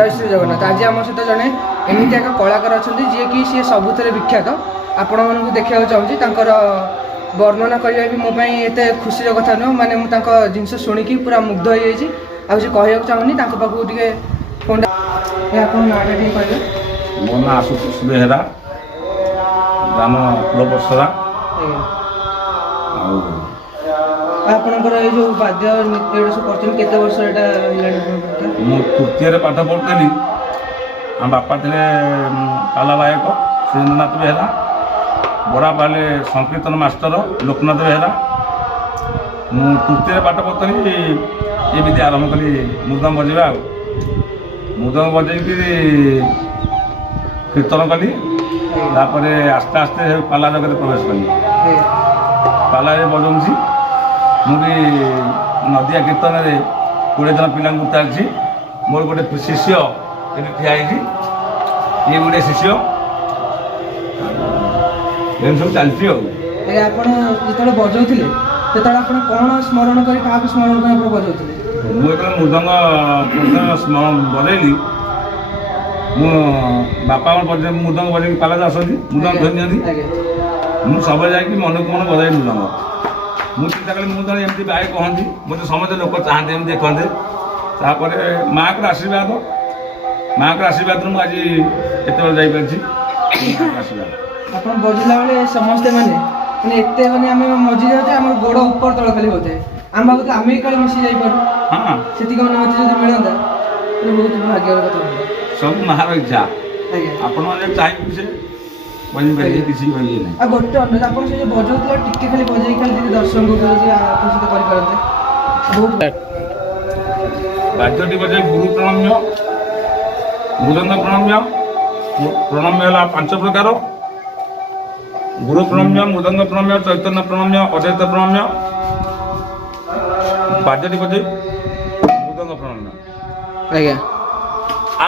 जय श्री जगन्नाथ। आज आम सहित जड़े एमती एक कलाकार अच्छा जी कि सी सबुथ विख्यात आपण मानक देखा चाहूँगी वर्णना करने भी मोप एत खुशी कथा नुह माने जिनस शुणिकी पूरा मुग्ध हो जाइए आज कह चाहूनी पाखक टे फोन कहे। मो ना आशुतोष बेहरा ग्राम कुलपरसरा आपणकर ये जो वाद्य नृत्य सब कर वर्ष मु तृतीय पाठ पढ़ुली आम बापा थे पाला गायक सुरेन्द्रनाथ बेहरा बड़ा पाले संकीर्तन मास्टर लोकनाथ बेहरा मु तृतीय पाठ पढ़ुली ये विद्या आरंभ कली मृदंग बजेवा मृदंग बजेकी कीर्तन कली तापर आस्ते आस्ते पाला जगत प्रवेश कली पाला बजाऊँगी मुझे नदिया कीर्तन में 20 जन पिला उतारी मोर गोटे शिष्य ये ठिया ये गोटे शिष्य सब चलती जो बजाऊे जो कौन स्मरण कर स्मरण कर बजाऊे मुझे मृदंग स्मरण बजैली मो बापा मृदंग बजे पाला आसती मृदंग धरी मुझे सब जा मन को मन बजाई मृदंग मुझे चिंता कली मुझे एमती गाय कहती मुझे समस्त लोक चाहते एम देखते तापर माँ को आशीर्वाद मुझे आज एत आशीर्वाद आप बजला बेले समस्ते मैंने एत मैंने आम मझी जाते आम गोड़ ऊपर तल खाली होते आम भाव आम भी कल मिसी जापर हाँ से अनुमति जो मिलता बहुत भाग्य कथा सब मार इच्छा आपण मैंने चाहिए से बजे किसी नहीं गोटे अनुरोध आप बजाऊला टिके खाली बजे खाली दर्शन करते बाध्यटी बजे गुरु प्रणम्य मृदंग प्रणम्य प्रणम्य है 5 प्रकार गुरु प्रणम्य मृदंग प्रणम्य चैतन्य प्रणम्य अद्वैत प्रणम्य बाध्यटी बजे मृदंग प्रणम्य आज्ञा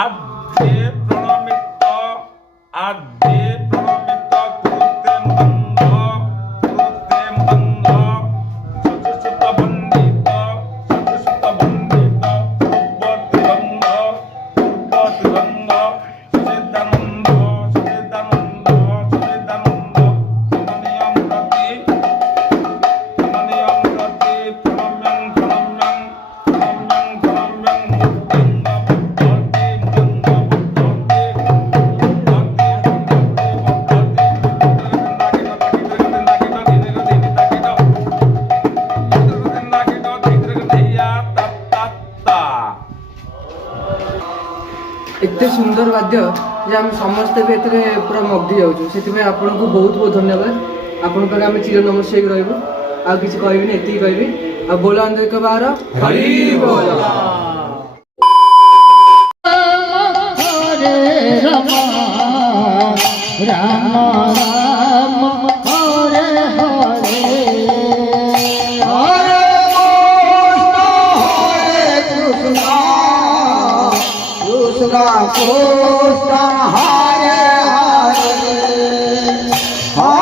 आद्य प्रणमित आद्य एते सुंदर वाद्य जे आम समस्ते भी एते पूरा मग्धी जाऊँ से आपन को बहुत बहुत धन्यवाद आपन पर आम चिर नमस्कार रहबू आ किसी कहबी एति कहबी आ बोला अंदर बार हरि बोल राम राम हरे हरे कृष्ण कृष्ण हरे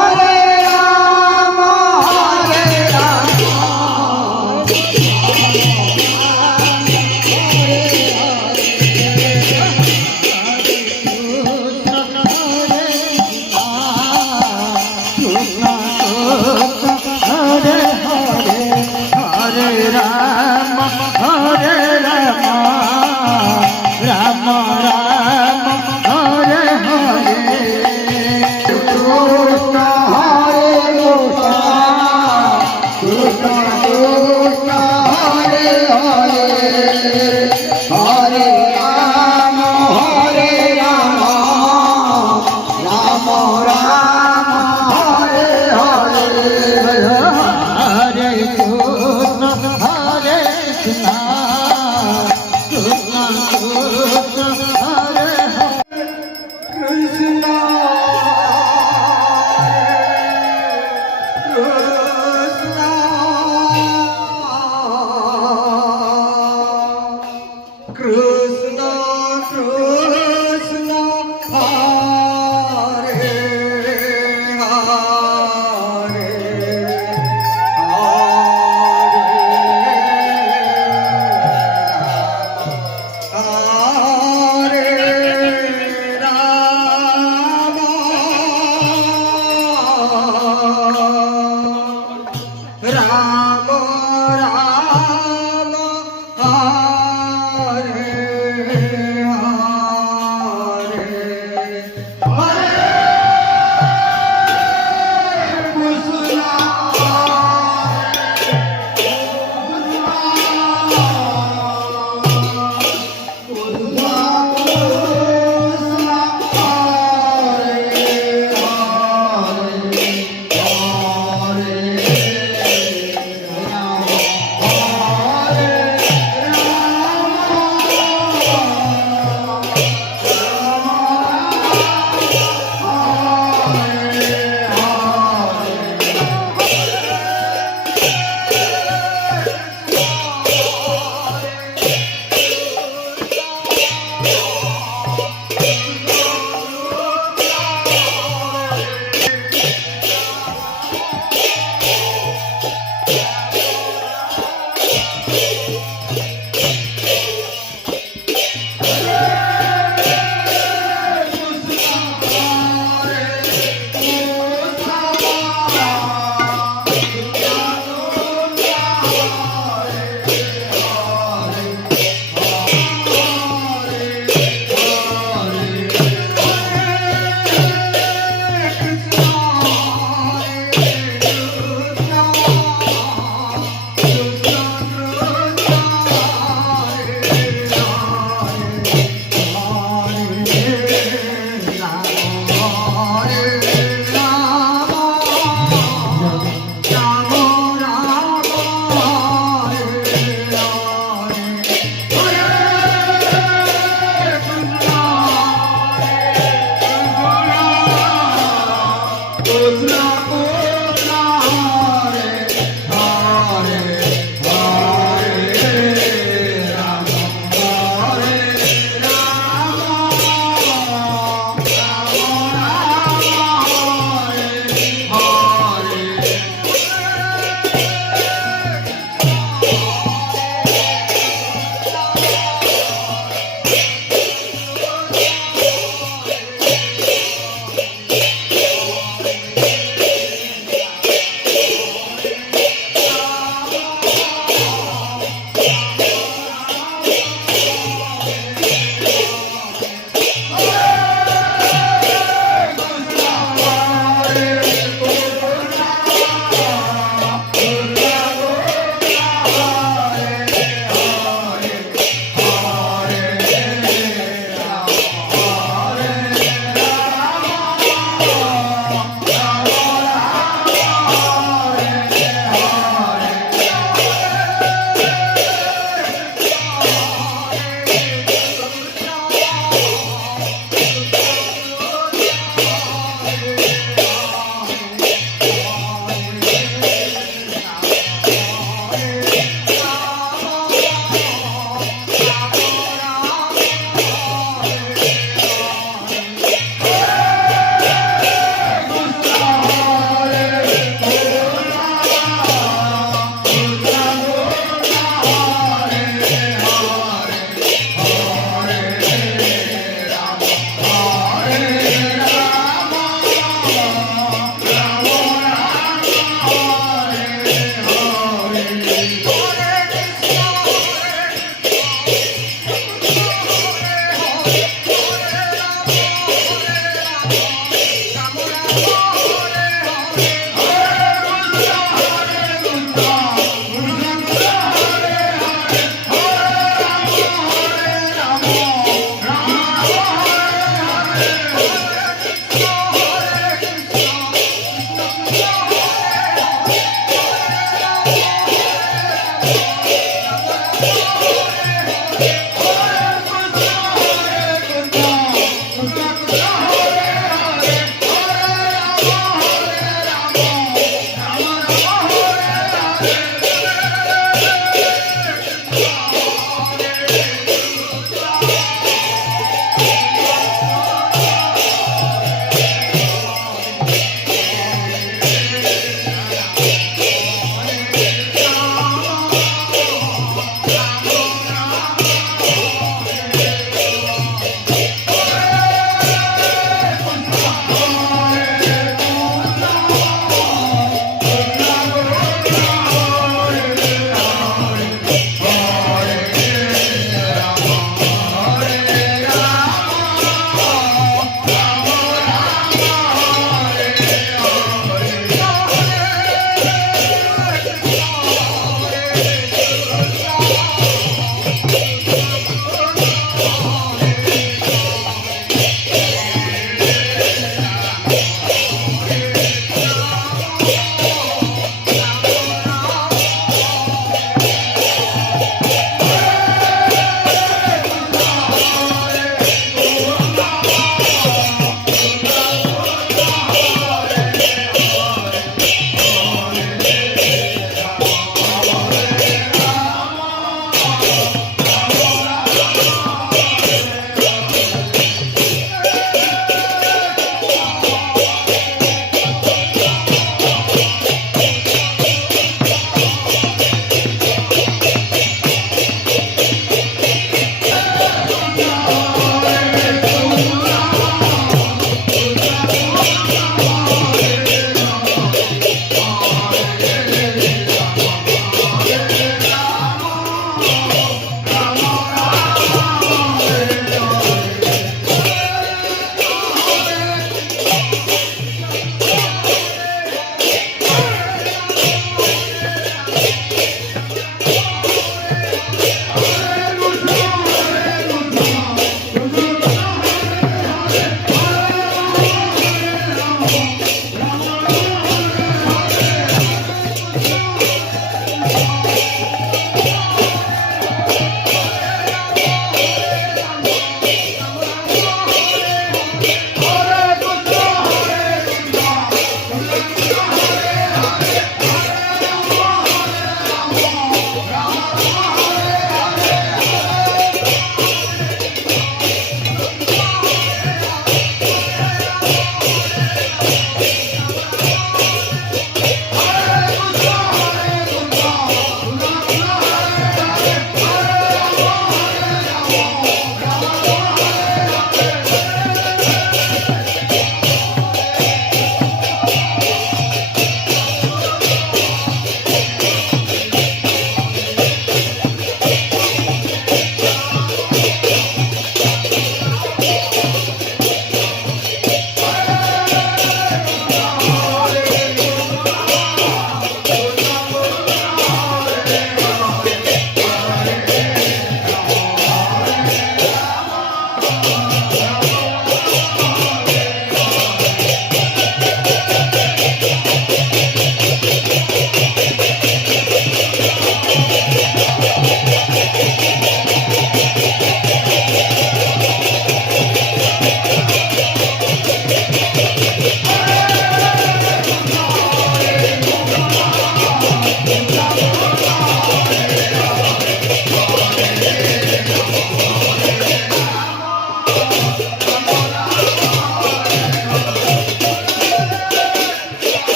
हरे राम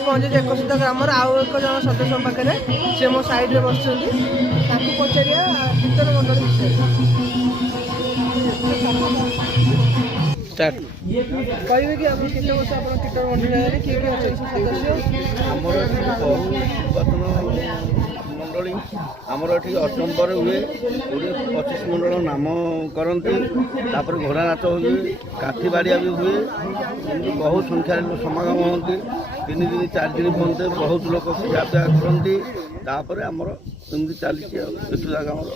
ଆସିକି ପହଞ୍ଚିଛି ଏକସୁଦ୍ଧା ଗ୍ରାମର ଆଉ ଏକ ଜଣ ସଦସ୍ୟଙ୍କ ପାଖରେ। ସେ ମୋ ସାଇଡ଼ରେ ବସିଛନ୍ତି, ତାଙ୍କୁ ପଚାରିବା କୀର୍ତ୍ତନ ମଣ୍ଡଳୀ ବିଷୟରେ। କହିବେ କି ଆପଣ କେତେ ବର୍ଷ ଆପଣ କୀର୍ତ୍ତନ ମଣ୍ଡଳୀ ହେଲେ କିଏ କିଏ ଅଛନ୍ତି ସଦସ୍ୟ? ଆମର ଏଠି ବହୁ ନିର୍ବାଚନ ମଣ୍ଡଳୀ ଆମର ଏଠି ଅଷ୍ଟମ୍ବରରେ ହୁଏ। 20-25 ମଣ୍ଡଳ ନାମ କରନ୍ତି। ତାପରେ ଘୋଡ଼ା ନାଚ ହୁଏ, କାଠି ବାଡ଼ିଆ ବି ହୁଏ। ଏମିତି ବହୁ ସଂଖ୍ୟାରେ ସମାଗମ ହୁଅନ୍ତି। 3 ଦିନ 4 ଦିନ ପର୍ଯ୍ୟନ୍ତ ବହୁତ ଲୋକ ଖିଆପିଆ କରନ୍ତି। ତାପରେ ଆମର ଏମିତି ଚାଲିଛି ଆଉ ଏଠୁ ଜାଗା ଆମର।